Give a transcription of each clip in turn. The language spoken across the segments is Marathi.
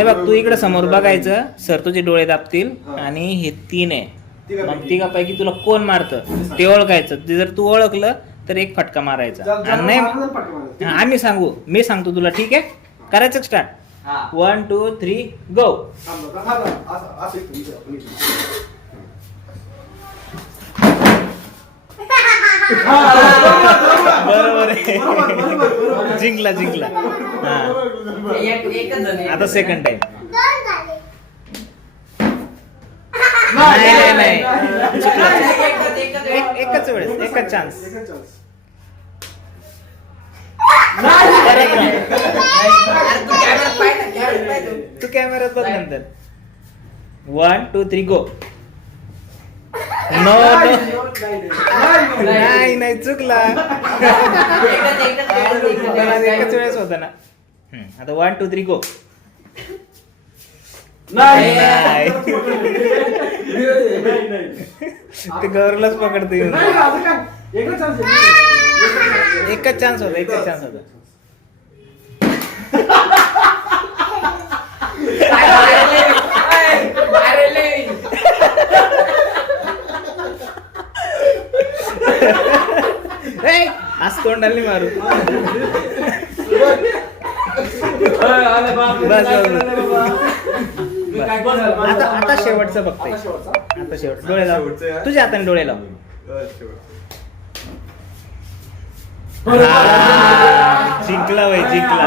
हे बघ तू इकडे समोर बघायचं, सर तुझे डोळे दाबतील आणि हे 3 आहे, मग तिघापैकी तुला कोण मारतं ते ओळखायचं. ते जर तू ओळखलं तर एक फटका मारायचा. आणि नाही आम्ही सांगू, मी सांगतो तुला, ठीक आहे? करायचं स्टार्ट. 1 2 3 गो. बरोबर आहे, जिंकला जिंकला. आता सेकंड टाइम. नाही नाही एकच वेळेस, एकच चान्स. तू कॅमेऱ्यात बघ नंतर. 1 2 3 गो. नो नो नाही नाही चुकला. एकच वेळेस होता ना. आता 1 2 3 गो. नाही ते गौरवलाच पकडतो. एकच चान्स होता, एकच चान्स होता. आज तोंडाली मारू. आता आता शेवटचं बघताय. आता शेवट डोळे लाव, तुझ्या हाताने डोळे लाव. जिंकला भाई, जिंकला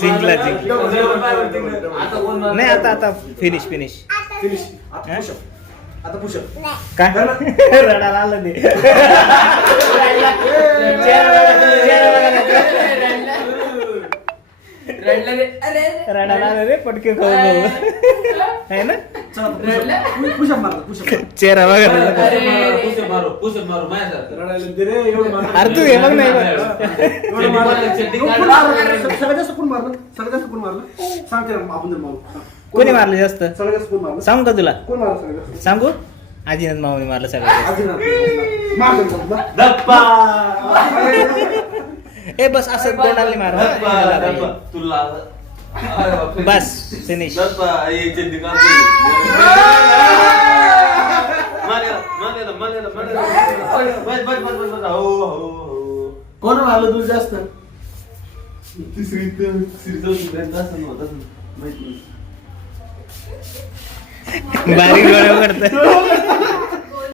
जिंकला जिंकला. नाही आता आता फिनिश फिनिश. आता पुश काय रडायला आलं ते. रडायला आलं रे, पटके खाऊ आहे ना. चेहरा बघा. अरे तू हे बघ नाही कोणी मारलं जास्त सांगू का तुला? सांगू? आजीनाथ मामाने मारलं सगळं. ए बस असं तोंडाला मार. बस फिनिश. कोण मारलं तुला जास्त? बारीक डोळे करत.